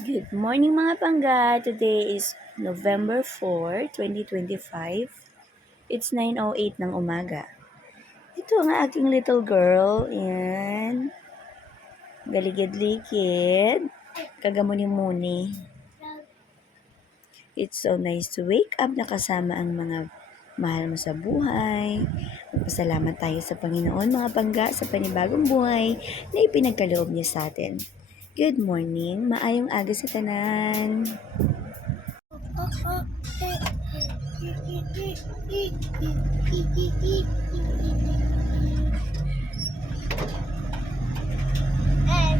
Good morning mga pangga! Today is November 4, 2025. It's 9:08 ng umaga. Ito ang aking little girl. Yan. Galigid-ligid. Kagamuni-muni. It's so nice to wake up na kasama ang mga mahal mo sa buhay. Magpasalamat tayo sa Panginoon mga pangga sa panibagong buhay na ipinagkaloob niya sa atin. Good morning, maayong aga sa tanan.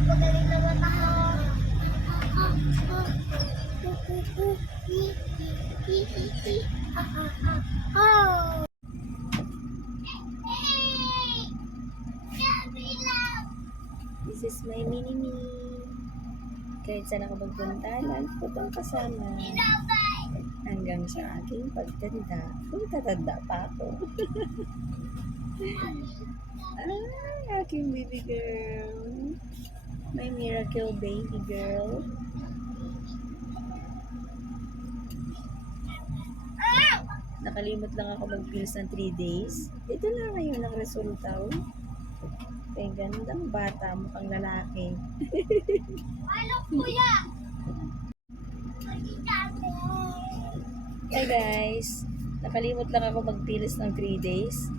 Pagaling naman ako. This is my mini-me. Kahit saan ako magpunta, lagi ko itong kasama. Hanggang sa aking pagtanda. Kung tatanda pa ako. Ay, aking baby girl. My miracle baby girl. Nakalimot lang ako mag-pills ng 3 days. Ito na ngayon ang resulta. Kay gandang bata, mukhang lalaki. Ano kuya? Hey guys, nakalimot lang ako mag-pills ng 3 days.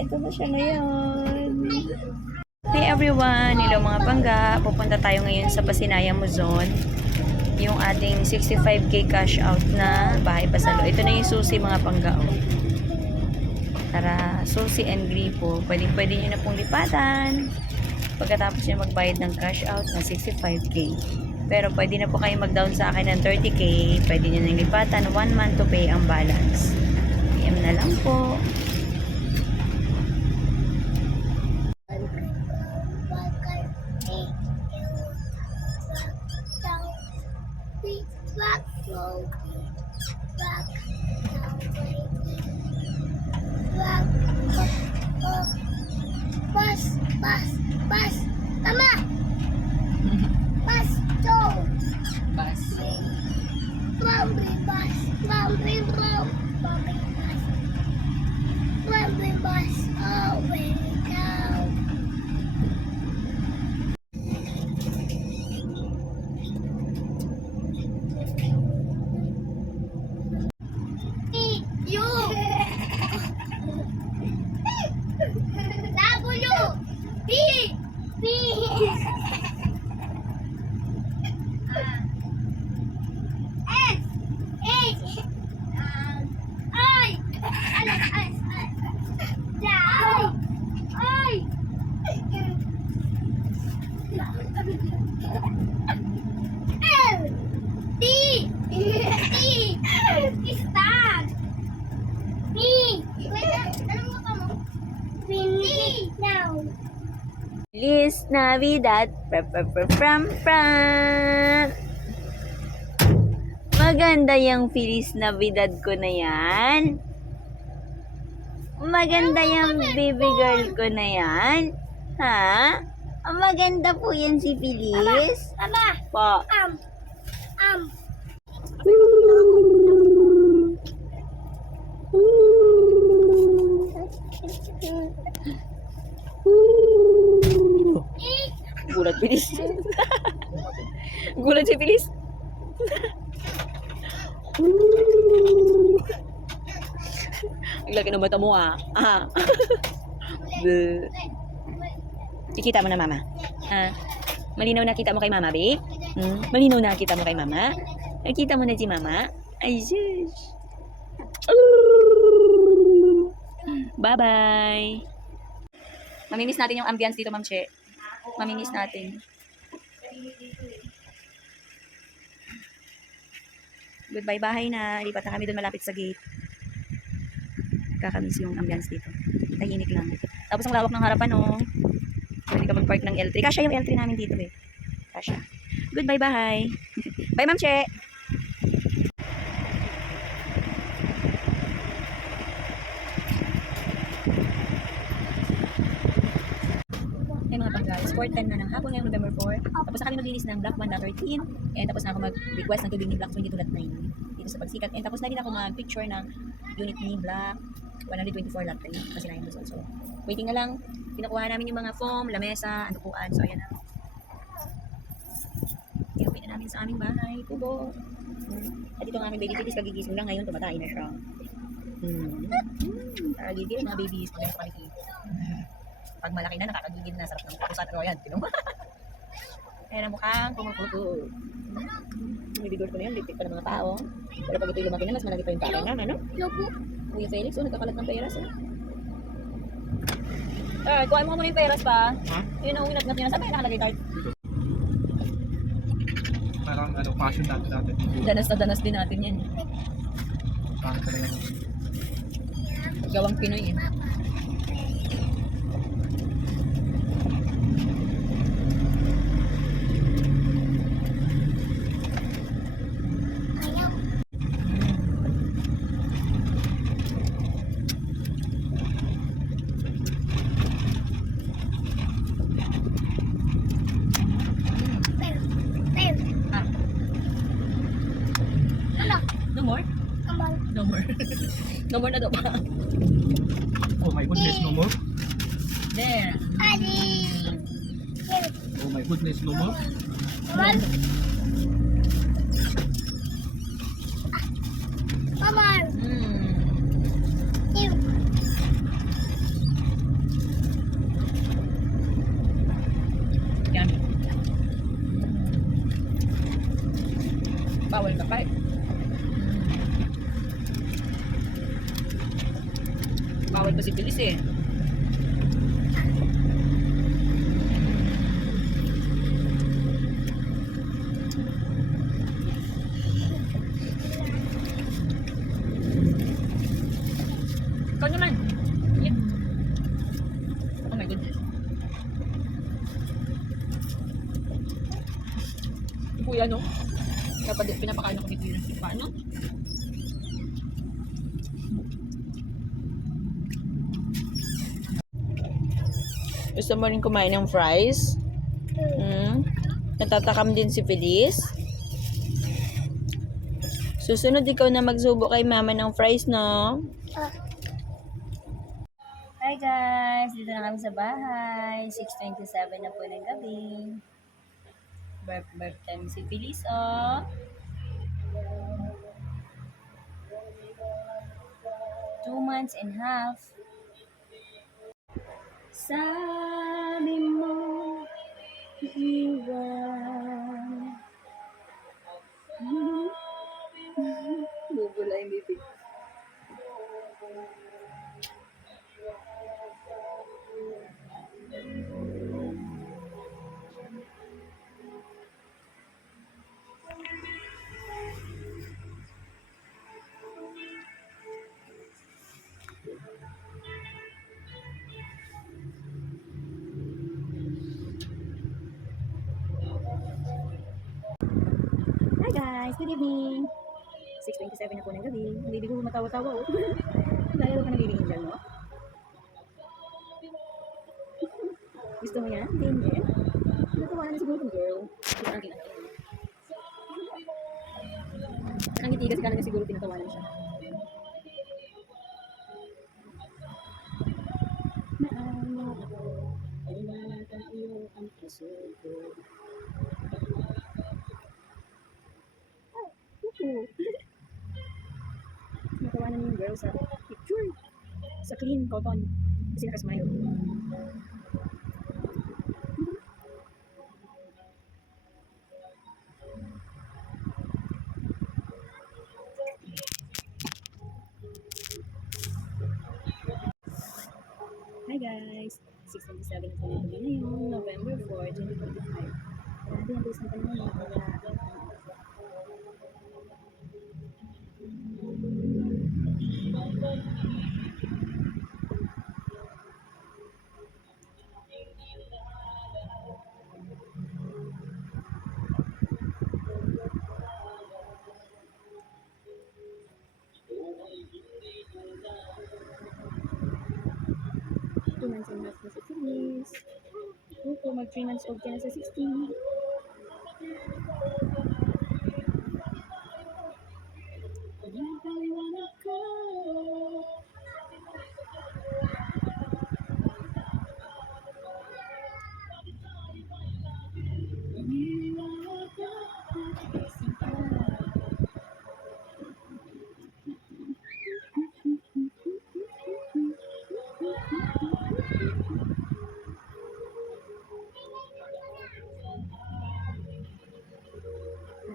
Ito na siya ngayon. Hey everyone, hello mga pangga. Pupunta tayo ngayon sa Pasinaya Muzon. Yung ating 65k cash out na bahay pasalo. Ito na yung susi mga pangga. Tara, susi and gripo. Pwede nyo na pong lipatan. Pagkatapos nyo magbayad ng cash out ng 65k. Pero pwede na po kayo mag-down sa akin ng 30k. Pwede nyo nang lipatan 1 month to pay ang balance. PM na lang po. Bas, tama. Bas, to. Bas. Bumblebee bus, Bumblebee bus, Bumblebee bus, all the way down. You. W. B. B. S. H. I. L. D. D. Start. B. Wait, anong mukha mo? Winnie. Now. Feliz Navidad. Pram. Maganda yung Feliz Navidad ko na yan. Maganda yung baby girl ko na yan. Ha? Maganda po yan si Feliz. Tama. Po. Gulat Feliz. Gulat si Feliz. Ang laki ng mata mo Bleh. Ikita mo na mama. Malinaw na kita mo kay mama, babe? Malinaw na kita mo kay mama? Nakita mo na si mama? Ay, sus. Bye-bye. Mamimiss natin yung ambience dito, Ma'am Che. Mamimiss natin. Goodbye bahay na. Lipat na kami doon malapit sa gate. Kakamiss yung ambience dito. Tahimik lang. Tapos ang lawak ng harapan, oh. Pwede ka mag-park ng L3. Kasya yung L3 namin dito, eh. Kasya. Goodbye bahay. Bye, Ma'am Che. Hey mga pangga, 4:10 na ng hapon ngayong November 4. Tapos na kami maglinis ng Block 1, Lot 13. And tapos na ako mag-request ng tubig ni Block 22.9 dito sa Pagsikat. And tapos na din ako mag-picture ng unit ni Block 124 Lot 3 kasi na yung result. So, waiting na lang. Pinukuha namin yung mga foam, lamesa, anukuan. So, ayan na. Iuwi na namin sa aming bahay. Kubo. At ito ang aming baby titis. Kagigising lang ngayon. Tumatay na siya. Nakagigil mga babies. Magaling panikig. Pag malaki na, nakakagigil na. Sarap ng kapusan. O, ayan. Tinong. Ayan ang mukhang kumukuko. Bibigor ko na yan. Liptik pa ng mga tao. Pero pag ito'y lumaki na, mas malaki pa yung pare na. Ano? Lobo. Kuya Felix, nagkakalat ng peras. Kuhain mo muna yung peras pa. Ha? Yun ang winat-ngat niya. Saan ba yung nakalagay tayo? Parang passion dati. Danas na danas din natin yan. Parang talaga. Gawang Pinoy eh. Ayaw. Pero. Ah, Ano? no more? Kamal. No more. No more na daw ba? Oh my goodness, no more. There. Ali. Pero. Oh my goodness, no more. Kamal. Kamal. Pero. Yan. Bawal ka pa eh. Bawal pa si Bilis eh. Ikaw naman. Ulit. Oh my goodness. Kuya, no? Kapag pinapakain ako ni Kuya. Paano? Gusto mo rin kumain ng fries? Natatakam din si Feliz. Susunod ikaw na magsubo kay mama ng fries, no? Hi guys! Dito na kami sa bahay. 6:27 na po ng gabi. Birth time si Feliz, oh. 2 months and half. Sabi mo, iiwan. Bubula yung bibig. Hi guys, good evening. 6:27 na po ng gabi. Ang baby ko matawa-tawa, oh. Lalo ka ng baby angel, no? Gusto mo yan? Angel? Natawa na siguro itong girl. Gusto ang tingnan. Ang ngiti kasi kala niya siguro tinatawanan siya. Naano ako, kailangan kang iyo ang puso ko. Natawanan niya yung girl sa picture. Sa clean cotton. Kasi nakasmile. Hi guys! 6:27 na po na ngayon, November 4, 2025. Grabe, ang bilis ng panahon mga kaya. Tumansin na po si Feliz. Opo, mag 3 months old ka na sa 16.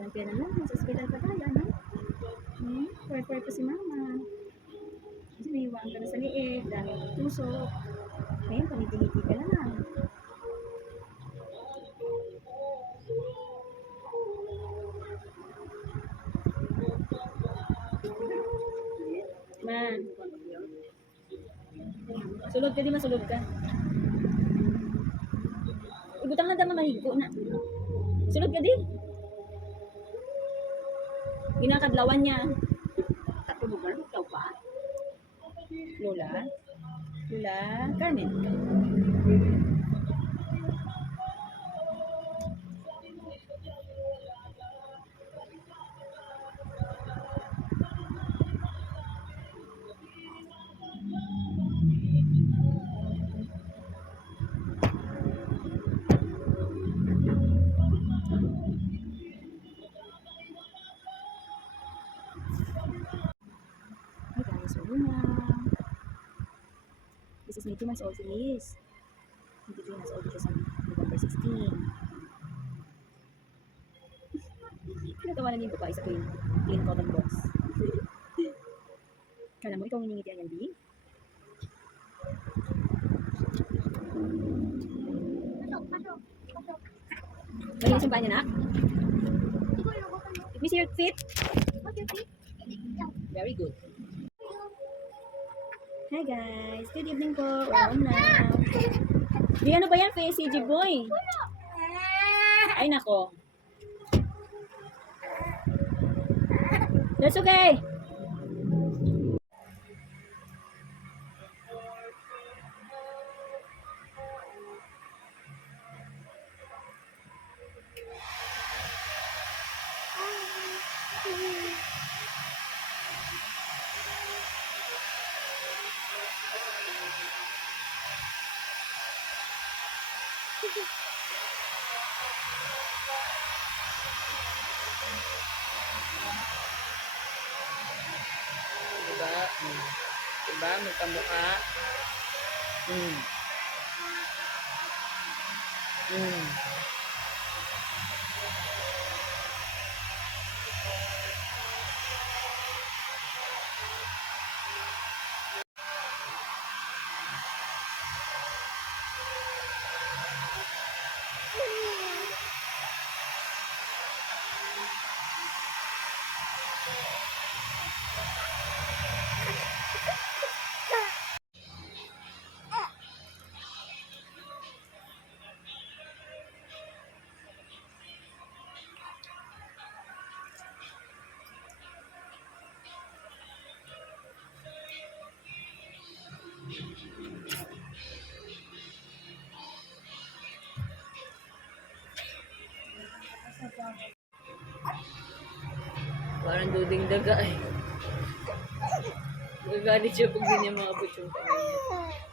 Kaya naman, nasa hospital pa tayo, no? Pwede pa si mama. Kasi naiwaan ka na sa liig, dami ng tusok. Ngayon, panitiliti ka lang. Ma. Sulod ka, di masulod ka. Ibutang na dama mahigo na. Sulod ka, di. Ginakadlawan niya. Katulugan, ikaw pa? Lola? Lola? Carmen? Hi guys, so na. This is my 2 months old si Liz. 23 months old siya sa November 16. Pinatawanan yung babae sa clean cotton box. Kala mo ikaw hiningitian yan, Di? Malinis yung paa niya, nak? Let me see your feet. Very good. Hi guys, good evening po. We're home now. Di ano ba yan, CG boy? Ay nako. That's okay. Diba? Diba? Magkamukha. Parang duding daga eh. Nagagalit siya pag di niya maabot yung kamay niya.